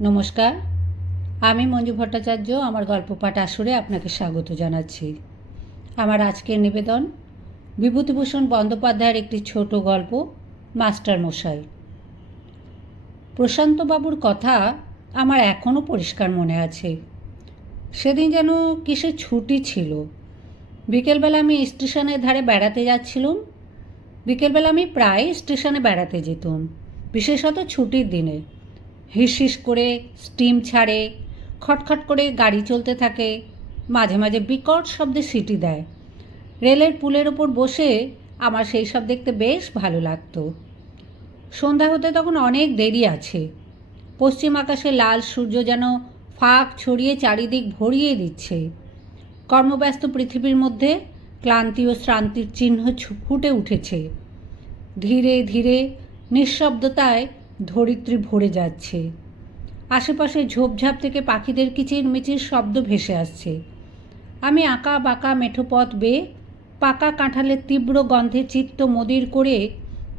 নমস্কার। আমি মঞ্জু ভট্টাচার্য, আমার গল্প পাঠ আসরে আপনাকে স্বাগত জানাচ্ছি। আমার আজকের নিবেদন, বিভূতিভূষণ বন্দ্যোপাধ্যায়ের একটি ছোট গল্প, মাস্টার মশাই। প্রশান্তবাবুর কথা আমার এখনও পরিষ্কার মনে আছে। সেদিন যেন কিসের ছুটি ছিল। বিকেলবেলা আমি স্টেশনের ধারে বেড়াতে যাচ্ছিলাম। বিকেলবেলা আমি প্রায় স্টেশনে বেড়াতে যেতাম, বিশেষত ছুটির দিনে। হিস হিস করে স্টিম ছাড়ে, খটখট করে গাড়ি চলতে থাকে, মাঝে মাঝে বিকট শব্দে সিটি দেয়। রেলের পুলের ওপর বসে আমার সেই সব দেখতে বেশ ভালো লাগতো। সন্ধ্যা হতে তখন অনেক দেরি আছে। পশ্চিম আকাশে লাল সূর্য যেন ফাঁক ছড়িয়ে চারিদিক ভরিয়ে দিচ্ছে। কর্মব্যস্ত পৃথিবীর মধ্যে ক্লান্তি ও শ্রান্তির চিহ্ন ফুটে উঠেছে। ধীরে ধীরে নিঃশব্দতায় ধরিত্রী ভরে যাচ্ছে। আশেপাশে ঝোপঝাপ থেকে পাখিদের কিচির মিচির শব্দ ভেসে আসছে। আমি আঁকা বাঁকা মেঠো পথ বেয়ে পাকা কাঁঠালের তীব্র গন্ধে চিত্ত মদির করে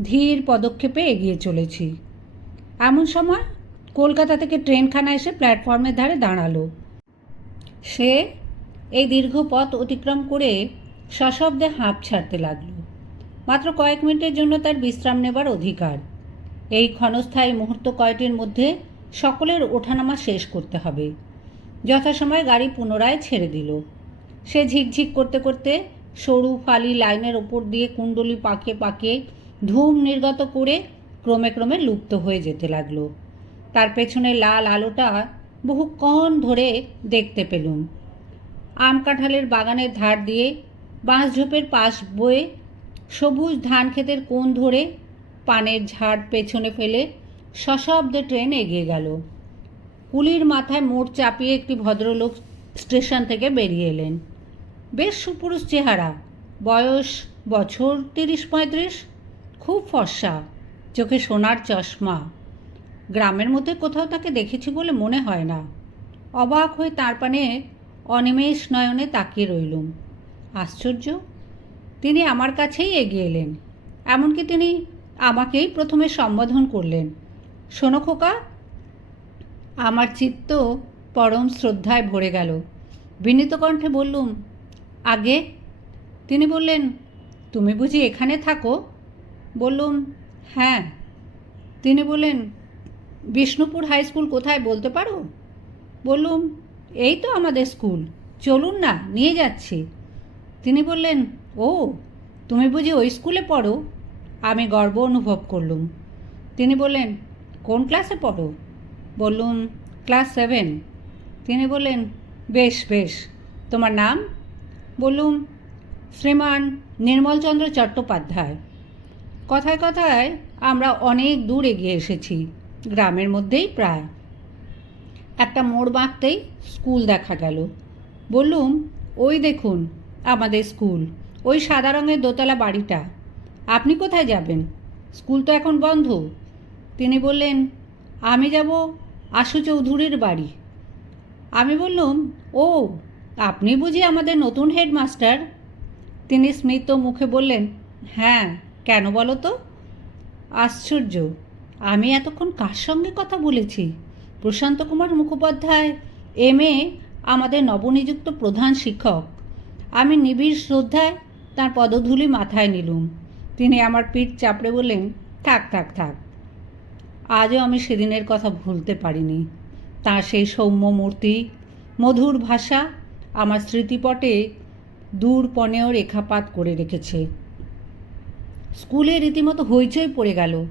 ধীর পদক্ষেপে এগিয়ে চলেছি। এমন সময় কলকাতা থেকে ট্রেনখানা এসে প্ল্যাটফর্মের ধারে দাঁড়াল। সে এই দীর্ঘ পথ অতিক্রম করে সশব্দে হাঁপ ছাড়তে লাগল। মাত্র কয়েক মিনিটের জন্য তার বিশ্রাম নেবার অধিকার। এই ক্ষণস্থায়ী মুহূর্ত কয়টির মধ্যে সকলের ওঠানামা শেষ করতে হবে। যথাসময়ে গাড়ি পুনরায় ছেড়ে দিল। সে ঝিকঝিক করতে করতে সরু ফালি লাইনের ওপর দিয়ে কুণ্ডলি পাকে পাকে ধূম নির্গত করে ক্রমে ক্রমে লুপ্ত হয়ে যেতে লাগল। তার পেছনে লাল আলোটা বহুক্ষণ ধরে দেখতে পেলুম। আম কাঁঠালের বাগানের ধার দিয়ে বাঁশঝোপের পাশ বয়ে সবুজ ধান ক্ষেতের কোণ ধরে পানের ঝাড় পেছনে ফেলে সশব্দে ট্রেন এগিয়ে গেল। কুলির মাথায় মোড় চাপিয়ে একটি ভদ্রলোক স্টেশন থেকে বেরিয়ে এলেন। বেশ সুপুরুষ চেহারা, বয়স বছর তিরিশ পঁয়ত্রিশ, খুব ফর্সা, চোখে সোনার চশমা। গ্রামের মধ্যে কোথাও তাকে দেখেছি বলে মনে হয় না। অবাক হয়ে তার পানে অনিমেষ নয়নে তাকিয়ে রইলুম। আশ্চর্য, তিনি আমার কাছেই এগিয়ে এলেন। এমনকি তিনি আমাকেই প্রথমে সম্বোধন করলেন। শোনো খোকা, আমার চিত্ত পরম শ্রদ্ধায় ভরে গেল। বিনীত কণ্ঠে বললুম, আগে? তিনি বললেন, তুমি বুঝি এখানে থাকো? বললুম হ্যাঁ। তিনি বললেন, বিষ্ণুপুর হাই স্কুল কোথায় বলতে পারো? বললুম, এই তো আমাদের স্কুল, চলুন না, নিয়ে যাচ্ছি। তিনি বললেন, ও, তুমি বুঝি ওই স্কুলে পড়ো? আমি গর্ব অনুভব করলুম। তিনি বললেন, কোন ক্লাসে পড়ো? বললুম, ক্লাস সেভেন। তিনি বললেন, বেশ বেশ। তোমার নাম? বললুম, শ্রীমান নির্মলচন্দ্র চট্টোপাধ্যায়। কথায় কথায় আমরা অনেক দূর এগিয়ে এসেছি, গ্রামের মধ্যেই প্রায়। একটা মোড় বাঁকতেই স্কুল দেখা গেল। বললুম, ওই দেখুন, আমাদের স্কুল। ওই সাদা রঙের দোতলা বাড়িটা। আপনি কোথায় যাবেন? স্কুল তো এখন বন্ধ। তিনি বললেন, আমি যাব আশু চৌধুরীর বাড়ি। আমি বললুম, ও, আপনি বুঝি আমাদের নতুন হেডমাস্টার? তিনি স্মিত মুখে বললেন হ্যাঁ কেন বলো তো? আশ্চর্য, আমি এতক্ষণ কার সঙ্গে কথা বলেছি? প্রশান্ত কুমার মুখোপাধ্যায় এম এ আমাদের নবনিযুক্ত প্রধান শিক্ষক। আমি নিবিড় শ্রদ্ধায় তার পদধূলি মাথায় নিলুম। তিনি আমার পিঠ চাপড়ে বললেন, থাক থাক থাক। আজও আমি সেদিনের কথা ভুলতে পারিনি। তার সেই সৌম্য মূর্তি, মধুর ভাষা আমার স্মৃতিপটে দূর পনেও রেখাপাত করে রেখেছে। স্কুলে রীতিমতো হইচই পড়ে গেল।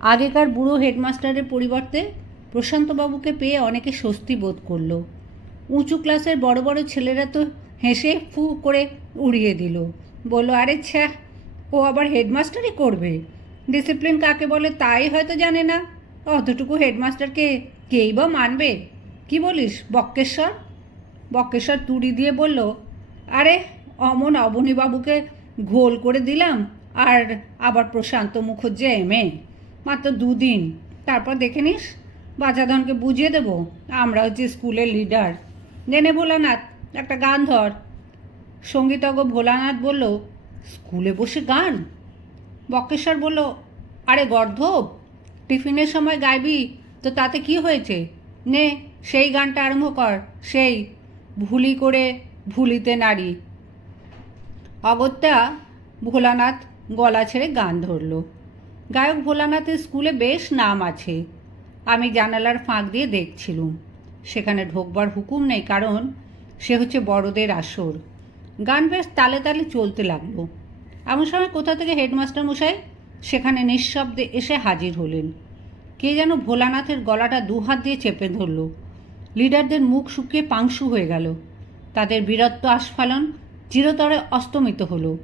আগেকার বুড়ো হেডমাস্টারের পরিবর্তে প্রশান্তবাবুকে পেয়ে অনেকে স্বস্তি বোধ করল। উঁচু ক্লাসের বড় বড় ছেলেরা তো হেসে ফু করে উড়িয়ে দিল। বলল, আরে ছ্যা ও আবার হেডমাস্টারই করবে। ডিসিপ্লিন কাকে বলে তাই হয়তো জানে না। অতটুকু হেডমাস্টারকে কেই বা মানবে? কি বলিস, বক্কেশ্বর? বক্কেশ্বর তুড়ি দিয়ে বলল, আরে, অমন অবনীবাবুকে ঘোল করে দিলাম, আর আবার প্রশান্ত মুখুজ্জে এমে মাত্র দুদিন, তারপর দেখে নিস বাচ্চাধনকে বুঝিয়ে দেবো, আমরা হচ্ছে স্কুলের লিডার। জেনে ভোলানাথ, একটা গান ধর। সঙ্গীতজ্ঞ ভোলানাথ বলল স্কুলে বসে গান? বক্কেশ্বর বলল, আরে গর্ধব, টিফিনের সময় গাইবি, তো তাতে কি হয়েছে? নে, সেই গানটা আরম্ভ কর, সেই, ভুলি করে ভুলিতে নারী অগত্যা ভোলানাথ গলা ছেড়ে গান ধরল। গায়ক ভোলানাথের স্কুলে বেশ নাম আছে। আমি জানালার ফাঁক দিয়ে দেখছিলুম। সেখানে ঢোকবার হুকুম নেই, কারণ সে হচ্ছে বড়দের আসর। গান বেশ তালে তালে চলতে লাগল। এমন সময় কোথা থেকে হেডমাস্টার মশাই? সেখানে নিঃশব্দে এসে হাজির হলেন। কে যেন ভোলানাথের গলাটা দুহাত দিয়ে চেপে ধরল। লিডারদের মুখ শুকিয়ে পাংশু হয়ে গেল। তাদের বীরত্ব আস্ফালন চিরতরে অস্তমিত হলো।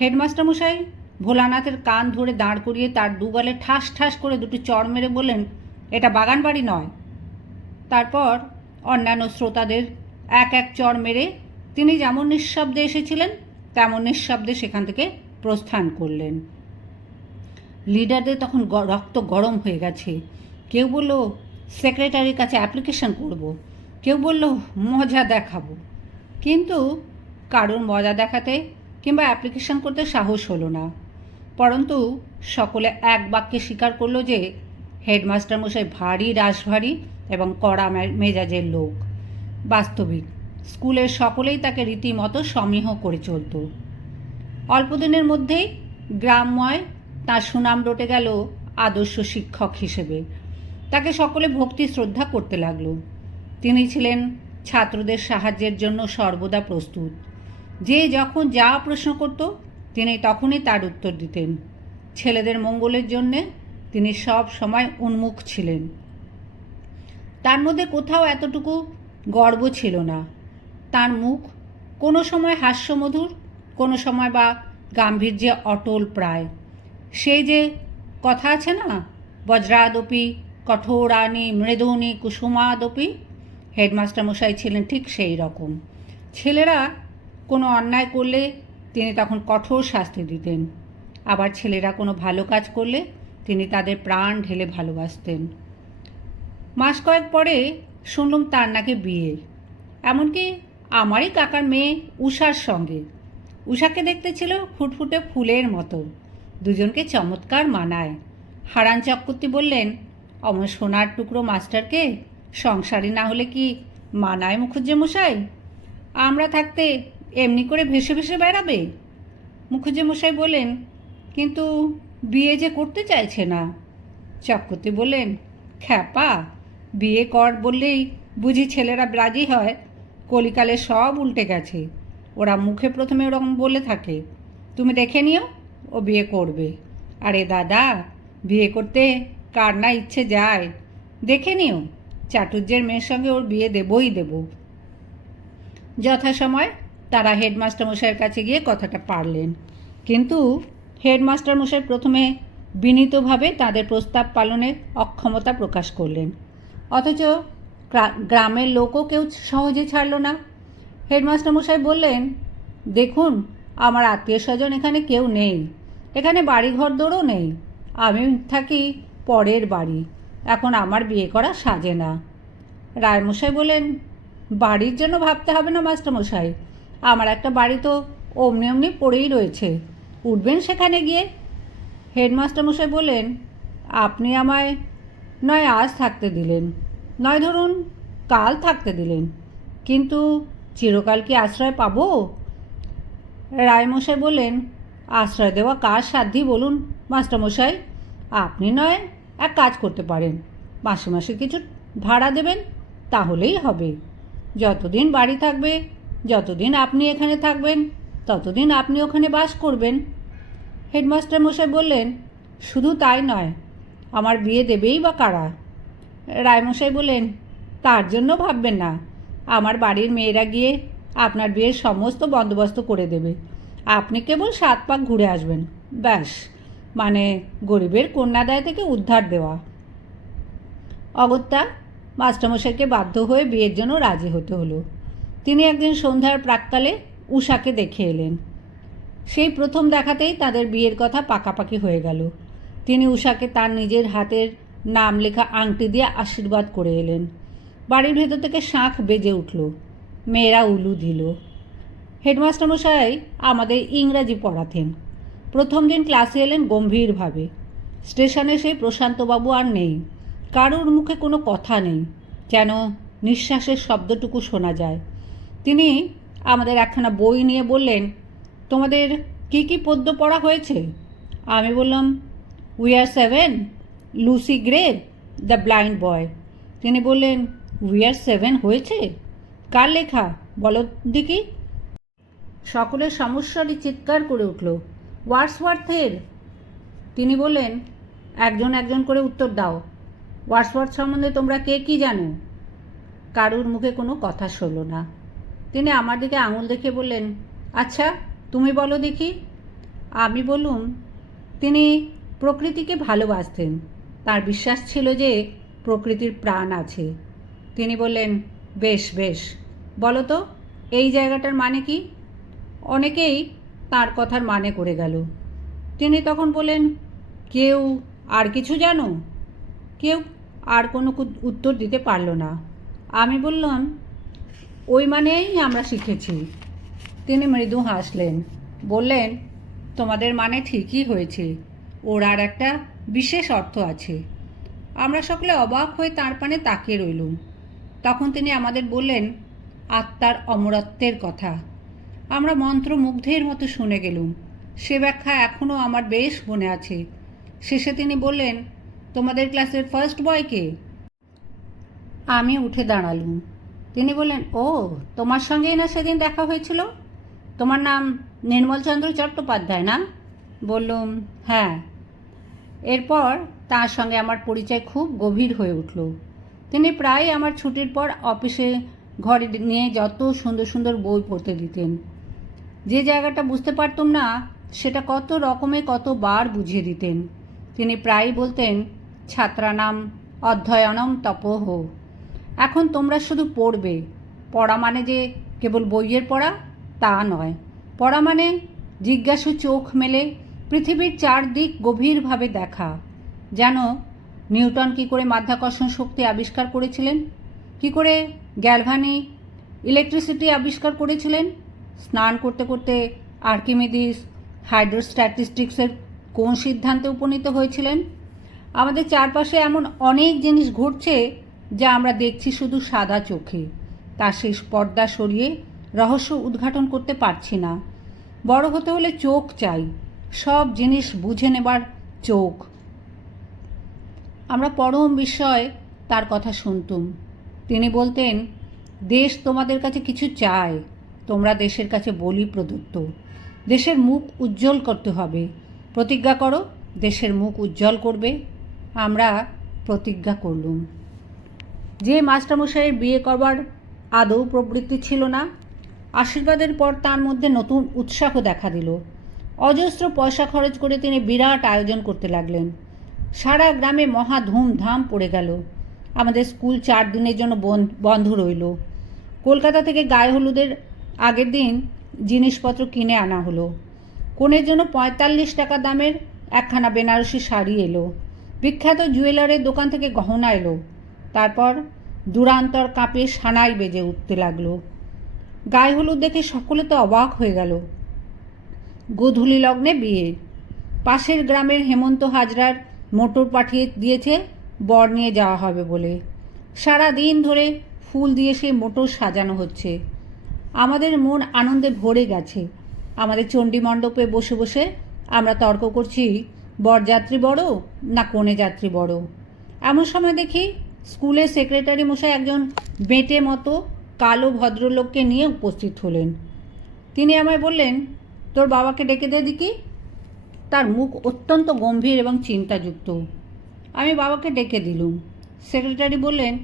হেডমাস্টার মশাই, ভোলানাথের কান ধরে দাঁড় করিয়ে তার দুগালে ঠাস ঠাস করে দুটি চড় মেরে বললেন, এটা বাগান বাড়ি নয়। তারপর অন্যান্য শ্রোতাদের এক এক চড় মেরে তিনি যেমন নিঃশব্দে এসেছিলেন, তেমন নিঃশব্দে সেখান থেকে প্রস্থান করলেন। লিডারদের তখন রক্ত গরম হয়ে গেছে। কেউ বলল, সেক্রেটারির কাছে অ্যাপ্লিকেশন করব। কেউ বলল, মজা দেখাবো। কিন্তু কারোর মজা দেখাতে কিংবা অ্যাপ্লিকেশন করতে সাহস হলো না। পরন্তু সকলে এক বাক্যে স্বীকার করল যে হেডমাস্টার মশাই ভারী রাশভারী এবং কড়া মেজাজের লোক। বাস্তবিক স্কুলের সকলেই তাকে রীতিমতো সমীহ করে চলত। অল্পদিনের মধ্যেই গ্রামময় তার সুনাম রটে গেল আদর্শ শিক্ষক হিসেবে। তাকে সকলে ভক্তি, শ্রদ্ধা করতে লাগল। তিনি ছিলেন ছাত্রদের সাহায্যের জন্য সর্বদা প্রস্তুত। যে যখন যা প্রশ্ন করত, তিনি তখনই তার উত্তর দিতেন। ছেলেদের মঙ্গলের জন্যে তিনি সব সময় উন্মুখ ছিলেন। তার মধ্যে কোথাও এতটুকু গর্ব ছিল না। তার মুখ কোনো সময় হাস্যমধুর, কোনো সময় বা গাম্ভীর্যে অটল প্রায়। সেই যে কথা আছে না, বজ্রাদপি কঠোরানি মৃদুনি, কুসুমাদপি, হেডমাস্টার মশাই ছিলেন ঠিক সেই রকম। ছেলেরা কোনো অন্যায় করলে তিনি তখন কঠোর শাস্তি দিতেন। আবার ছেলেরা কোনো ভালো কাজ করলে তিনি তাদের প্রাণ ঢেলে ভালোবাসতেন। মাস কয়েক পরে শুনলাম তার নাকি বিয়ে। এমনকি আমারই কাকার মেয়ে উষার সঙ্গে। উষাকে দেখতে ছিল ফুটফুটে ফুলের মতো। দুজনকে চমৎকার মানায়। হারান চক্রবর্তী বললেন অমর সোনার টুকরো মাস্টারকে সংসারী না হলে কি মানায় মুখুজ্জে মশাই আমরা থাকতে এমনি করে ভেসে ভেসে বেড়াবে? মুখুজ্জে মশাই বললেন, কিন্তু বিয়ে যে করতে চাইছে না। চক্রবর্তী বললেন, খ্যাপা, বিয়ে কর বললেই বুঝি ছেলেরা রাজি হয়। কলিকালে সব উল্টে গেছে। ওরা মুখে প্রথমে ওরকম বলে থাকে, তুমি দেখে নিও, ও বিয়ে করবে। আরে দাদা, বিয়ে করতে কার না ইচ্ছে যায়। দেখে নিও চাটুর্যের মেয়ের সঙ্গে ওর বিয়ে দেবই দেব। যথাসময় তারা হেডমাস্টার মশাইয়ের কাছে গিয়ে কথাটা পারলেন। কিন্তু হেডমাস্টার মশাই প্রথমে বিনীতভাবে তাদের প্রস্তাব পালনের অক্ষমতা প্রকাশ করলেন। অথচ গ্রামের লোকও কেউ সহজে ছাড়ল না। হেডমাস্টার মশাই বললেন, দেখুন, আমার আত্মীয় স্বজন এখানে কেউ নেই। এখানে বাড়িঘর দৌড়ও নেই। আমি থাকি পরের বাড়ি। এখন আমার বিয়ে করা সাজে না। রায়মশাই বলেন বাড়ির জন্য ভাবতে হবে না মাস্টারমশাই আমার একটা বাড়ি তো অমনি অমনি পড়েই রয়েছে। উঠবেন সেখানে গিয়ে? হেডমাস্টার মশাই বললেন, আপনি আমায় নয়, আজ থাকতে দিলেন। নয় ধরুন, কাল থাকতে দিলেন। কিন্তু চিরকাল কি আশ্রয় পাবো? রায়মশাই বললেন, আশ্রয় দেওয়া কার সাধ্যি বলুন, মাস্টারমশাই? আপনি নয়, এক কাজ করতে পারেন। মাসে মাসে কিছু ভাড়া দেবেন, তাহলেই হবে। যতদিন বাড়ি থাকবে, যতদিন আপনি এখানে থাকবেন, ততদিন আপনি ওখানে বাস করবেন। হেডমাস্টার মশাই বললেন, শুধু তাই নয়, আমার বিয়ে দেবেই বা কারা? রায়মশাই বললেন, তার জন্য ভাববেন না। আমার বাড়ির মেয়েরা গিয়ে আপনার বিয়ের সমস্ত বন্দোবস্ত করে দেবে। আপনি কেবল সাত পাক ঘুরে আসবেন, ব্যাস। মানে গরিবের কন্যাদায় থেকে উদ্ধার দেওয়া। অগত্যা মাস্টারমশাইকে বাধ্য হয়ে বিয়ের জন্য রাজি হতে হলো। তিনি একদিন সন্ধ্যার প্রাককালে উষাকে দেখে এলেন। সেই প্রথম দেখাতেই তাদের বিয়ের কথা পাকাপাকি হয়ে গেল। তিনি উষাকে তার নিজের হাতের নাম লেখা আংটি দিয়ে আশীর্বাদ করে এলেন। বাড়ির ভেতর থেকে শাঁখ বেজে উঠল। মেয়েরা উলু দিল। হেডমাস্টার মশাই আমাদের ইংরাজি পড়াতেন। প্রথম দিন ক্লাসে এলেন গম্ভীরভাবে। স্টেশনে সেই প্রশান্তবাবু আর নেই। কারোর মুখে কোনো কথা নেই। যেন নিঃশ্বাসের শব্দটুকু শোনা যায়। তিনি আমাদের একখানা বই নিয়ে বললেন, তোমাদের কি কি পদ্য পড়া হয়েছে? আমি বললাম we are seven Lucy Gray the blind boy তিনি বললেন উই আর সেভেন হয়েছে? কার লেখা? বলো দেখি। সকলের সমস্যারই চিৎকার করে উঠল। ওয়ার্ডসওয়ার্থের তিনি বললেন, একজন একজন করে উত্তর দাও। ওয়ার্ডসওয়ার্থ সম্বন্ধে তোমরা কে কি জানো? কারুর মুখে কোনো কথা শোলো না। তিনি আমার দিকে আঙুল দেখে বললেন আচ্ছা তুমি বলো দেখি। আমি বলুম, তিনি প্রকৃতিকে ভালোবাসতেন। তার বিশ্বাস ছিল যে প্রকৃতির প্রাণ আছে। তিনি বললেন, বেশ বেশ। বলো তো, এই জায়গাটার মানে কি? অনেকেই তার কথার মানে করে গেল। তিনি তখন বললেন, কেউ আর কিছু জানো? কেউ আর কোনো উত্তর দিতে পারল না। আমি বললাম, ওই মানেই আমরা শিখেছি। তিনি মৃদু হাসলেন, বললেন, তোমাদের মানে ঠিকই হয়েছে। ওর আর একটা বিশেষ অর্থ আছে। আমরা সকলে অবাক হয়ে তাঁর পানে তাকিয়ে রইলুম। তখন তিনি আমাদের বললেন, আত্মার অমরত্বের কথা। আমরা মন্ত্রমুগ্ধের মতো শুনে গেলুম। সে ব্যাখ্যা এখনও আমার বেশ মনে আছে। শেষে তিনি বললেন, তোমাদের ক্লাসের ফার্স্ট বয়কে আমি উঠে দাঁড়ালুম। তিনি বললেন, ও, তোমার সঙ্গেই না সেদিন দেখা হয়েছিল? তোমার নাম নির্মলচন্দ্র চট্টোপাধ্যায় না? বললুম হ্যাঁ। এরপর তার সঙ্গে আমার পরিচয় খুব গভীর হয়ে উঠল। তিনি প্রায় আমার ছুটির পর অফিসে ঘরে নিয়ে যত সুন্দর সুন্দর বই পড়তে দিতেন। যে জায়গাটা বুঝতে পারতাম না, সেটা কত রকমে কতবার বুঝিয়ে দিতেন। তিনি প্রায়ই বলতেন, ছাত্রানাম অধ্যয়নম তপহ। এখন তোমরা শুধু পড়বে। পড়া মানে যে কেবল বইয়ের পড়া, তা নয়। পড়া মানে জিজ্ঞাসু চোখ মেলে পৃথিবীর চারদিক গভীরভাবে দেখা। যেন নিউটন কী করে মাধ্যাকর্ষণ শক্তি আবিষ্কার করেছিলেন? কী করে গ্যালভানি ইলেকট্রিসিটি আবিষ্কার করেছিলেন? স্নান করতে করতে আর্কিমিডিস, হাইড্রোস্ট্যাটিস্টিক্সের কোন সিদ্ধান্তে উপনীত হয়েছিলেন? আমাদের চারপাশে এমন অনেক জিনিস ঘটছে যা আমরা দেখছি শুধু সাদা চোখে। তার সেই পর্দা সরিয়ে রহস্য উদ্ঘাটন করতে পারছি না। বড় হতে হলে চোখ চাই। সব জিনিস বুঝে নেবার চোখ। আমরা পরম বিস্ময় তার কথা শুনতুম। তিনি বলতেন, দেশ তোমাদের কাছে কিছু চায়, তোমরা দেশের কাছে বলি প্রদত্ত। দেশের মুখ উজ্জ্বল করতে হবে। প্রতিজ্ঞা করো, দেশের মুখ উজ্জ্বল করবে। আমরা প্রতিজ্ঞা করলুম। যে মাস্টারমশাইয়ের বিয়ে করবার আদৌ প্রবৃত্তি ছিল না, আশীর্বাদের পর তার মধ্যে নতুন উৎসাহ দেখা দিল। অজস্র পয়সা খরচ করে তিনি বিরাট আয়োজন করতে লাগলেন। সারা গ্রামে মহা ধুমধাম পড়ে গেল। আমাদের স্কুল চার দিনের জন্য বন- বন্ধ রইল। কলকাতা থেকে গায়ে হলুদের আগের দিন জিনিসপত্র কিনে আনা হলো। কনের জন্য পঁয়তাল্লিশ টাকা দামের একখানা বেনারসি শাড়ি এলো। বিখ্যাত জুয়েলারের দোকান থেকে গহনা এলো। তারপর দূরান্তর কাঁপে সানাই বেজে উঠতে লাগল। গায়ে হলুদ দেখে সকলে তো অবাক হয়ে গেল। গোধূলি লগ্নে বিয়ে। পাশের গ্রামের হেমন্ত হাজরার মোটর পাঠিয়ে দিয়েছে, বর নিয়ে যাওয়া হবে বলে। সারা দিন ধরে ফুল দিয়ে সেই মোটর সাজানো হচ্ছে। আমাদের মন আনন্দে ভরে গেছে। আমাদের চণ্ডী মণ্ডপে বসে বসে আমরা তর্ক করছি বরযাত্রী বড় না কনে যাত্রী বড়? এমন সময় দেখি স্কুলের সেক্রেটারি মশাই একজন বেঁটে মতো কালো ভদ্রলোককে নিয়ে উপস্থিত হলেন। তিনি আমায় বললেন তোর বাবাকে ডেকে দে দিকি তার মুখ অত্যন্ত গম্ভীর এবং চিন্তাযুক্ত। আমি বাবাকে ডেকে দিলুম। সেক্রেটারি বললেন,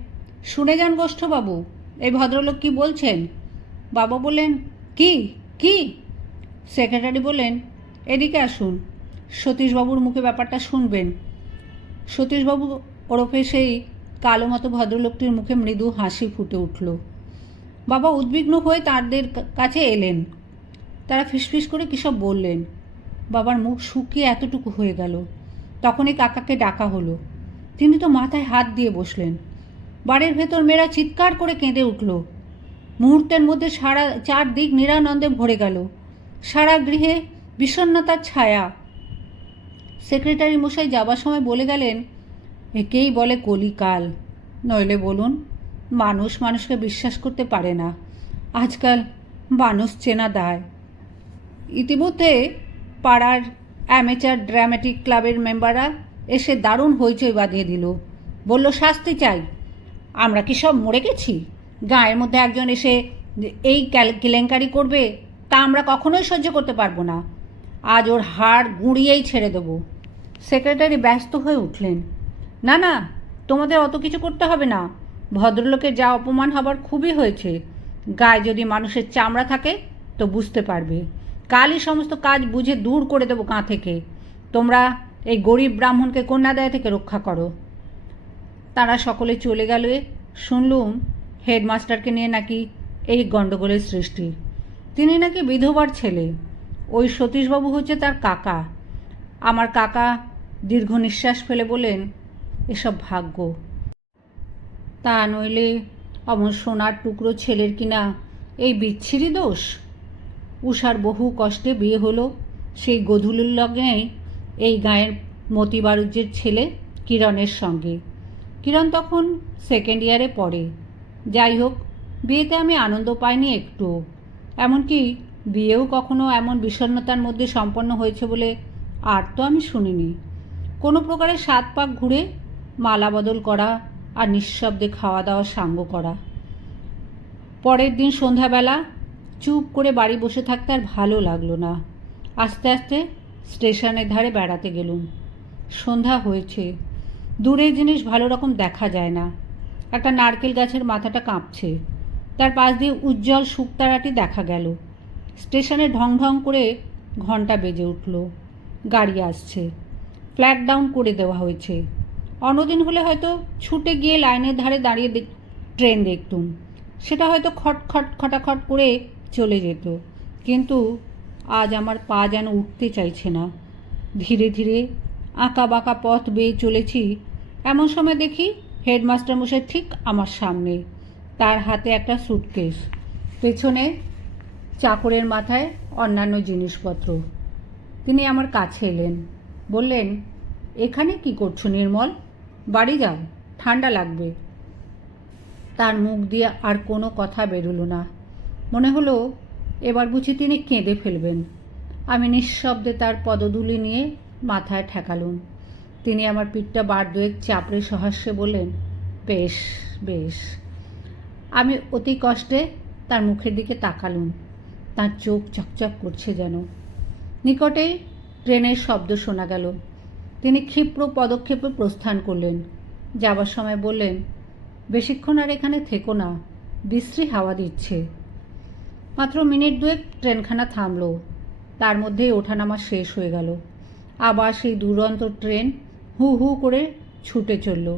শুনে যান গোষ্ঠবাবু, এই ভদ্রলোক কি বলছেন? বাবা বললেন, কি? কি? সেক্রেটারি বললেন, এদিকে আসুন। সতীশবাবুর মুখে ব্যাপারটা শুনবেন। সতীশবাবু ওরফে সেই কালো মতো ভদ্রলোকটির মুখে মৃদু হাসি ফুটে উঠল। বাবা উদ্বিগ্ন হয়ে তাদের কাছে এলেন। তারা ফিসফিস করে কী সব বললেন। বাবার মুখ শুকিয়ে এতটুকু হয়ে গেল। তখনই কাকাকে ডাকা হলো। তিনি তো মাথায় হাত দিয়ে বসলেন। বাড়ির ভেতর মেয়েরা চিৎকার করে কেঁদে উঠল। মুহূর্তের মধ্যে সারা চারদিক নিরানন্দে ভরে গেল। সারা গৃহে বিষণ্ণতার ছায়া। সেক্রেটারি মশাই যাবার সময় বলে গেলেন, একেই বলে কলিকাল। নইলে বলুন, মানুষ মানুষকে বিশ্বাস করতে পারে না। আজকাল মানুষ চেনা দায়। ইতিমধ্যে পাড়ার অ্যামেচার ড্রামাটিক ক্লাবের মেম্বাররা এসে দারুণ হইচই বাঁধিয়ে দিল। বলল, শাস্তি চাই। আমরা কি সব মরে গেছি? গায়ের মধ্যে একজন এসে এই কেলেঙ্কারি করবে, তা আমরা কখনোই সহ্য করতে পারব না। আজ ওর হাড় গুঁড়িয়েই ছেড়ে দেবো সেক্রেটারি ব্যস্ত হয়ে উঠলেন। না না, তোমাদের অত কিছু করতে হবে না। ভদ্রলোকের যা অপমান হবার খুবই হয়েছে। গায়ে যদি মানুষের চামড়া থাকে, তো বুঝতে পারবে। কালই সমস্ত কাজ বুঝে দূর করে দেবো গাঁ থেকে। তোমরা এই গরিব ব্রাহ্মণকে কন্যাদায় থেকে রক্ষা করো। তারা সকলে চলে গেলে। শুনলুম, হেডমাস্টারকে নিয়ে নাকি এই গণ্ডগোলের সৃষ্টি। তিনি নাকি বিধবার ছেলে। ওই সতীশবাবু হচ্ছে তার কাকা। আমার কাকা দীর্ঘ নিঃশ্বাস ফেলে বলেন এসব ভাগ্য। তা নইলে অমন সোনার টুকরো ছেলের কিনা এই বিচ্ছিরি দোষ? উষার বহু কষ্টে বিয়ে হলো। সেই গধূলির লগেই এই গায়ের মতিবারুজ্যের ছেলে কিরণের সঙ্গে। কিরণ তখন সেকেন্ড ইয়ারে পড়ে। যাই হোক, বিয়েতে আমি আনন্দ পাইনি একটু এমনকি বিয়েও কখনো এমন বিষণ্ণতার মধ্যে সম্পন্ন হয়েছে বলে আর তো আমি শুনিনি। কোনো প্রকারে সাত পাক ঘুরে মালা বদল করা আর নিঃশব্দে খাওয়া দাওয়া সাঙ্গ করা। পরের দিন সন্ধ্যাবেলা চুপ করে বাড়ি বসে থাকতে আর ভালো লাগল না। আস্তে আস্তে স্টেশনের ধারে বেড়াতে গেলুম। সন্ধ্যা হয়েছে। দূরের জিনিস ভালো রকম দেখা যায় না। একটা নারকেল গাছের মাথাটা কাঁপছে। তার পাশ দিয়ে উজ্জ্বল শুকতারাটি দেখা গেল। স্টেশনে ঢং ঢং করে ঘণ্টা বেজে উঠল। গাড়ি আসছে। ফ্ল্যাট ডাউন করে দেওয়া হয়েছে। অন্যদিন হলে হয়তো ছুটে গিয়ে লাইনের ধারে দাঁড়িয়ে ট্রেন দেখতুম। সেটা হয়তো খট খট খটাখট করে চলে যেত। কিন্তু আজ আমার পা যেন উঠতে চাইছে না। ধীরে ধীরে আঁকা বাঁকা পথ বেয়ে চলেছি। এমন সময় দেখি হেডমাস্টার মশাই ঠিক আমার সামনে। তার হাতে একটা সুটকেস। পেছনে চাকরের মাথায় অন্যান্য জিনিসপত্র। তিনি আমার কাছে এলেন। বললেন, এখানে কি করছ নির্মল? বাড়ি যাও, ঠান্ডা লাগবে। তার মুখ দিয়ে আর কোনো কথা বেরোলো না। মনে হলো এবার বুঝি তিনি কেঁদে ফেলবেন। আমি নিঃশব্দে তার পদধূলি নিয়ে মাথায় ঠেকালুম। তিনি আমার পিঠটা বার দুয়েক চাপড়ে সহাস্যে বললেন, বেশ বেশ। আমি অতি কষ্টে তার মুখের দিকে তাকালুম। তার চোখ চকচক করছে যেন। নিকটেই ট্রেনের শব্দ শোনা গেল। তিনি ক্ষিপ্র পদক্ষেপে প্রস্থান করলেন। যাবার সময় বললেন, বেশিক্ষণ আর এখানে থেকো না, বিশ্রী হাওয়া দিচ্ছে। মাত্র মিনিট দুয়েক ট্রেনখানা থামল। তার মধ্যেই ওঠানামা শেষ হয়ে গেল। আবার সেই দুরন্ত ট্রেন হু হু করে ছুটে চলল।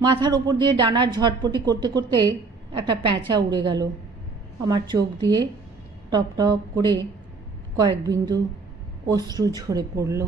মাথার ওপর দিয়ে ডানার ঝটপটি করতে করতে একটা প্যাঁচা উড়ে গেল। আমার চোখ দিয়ে টপ টপ করে কয়েক বিন্দু অশ্রু ঝরে পড়ল।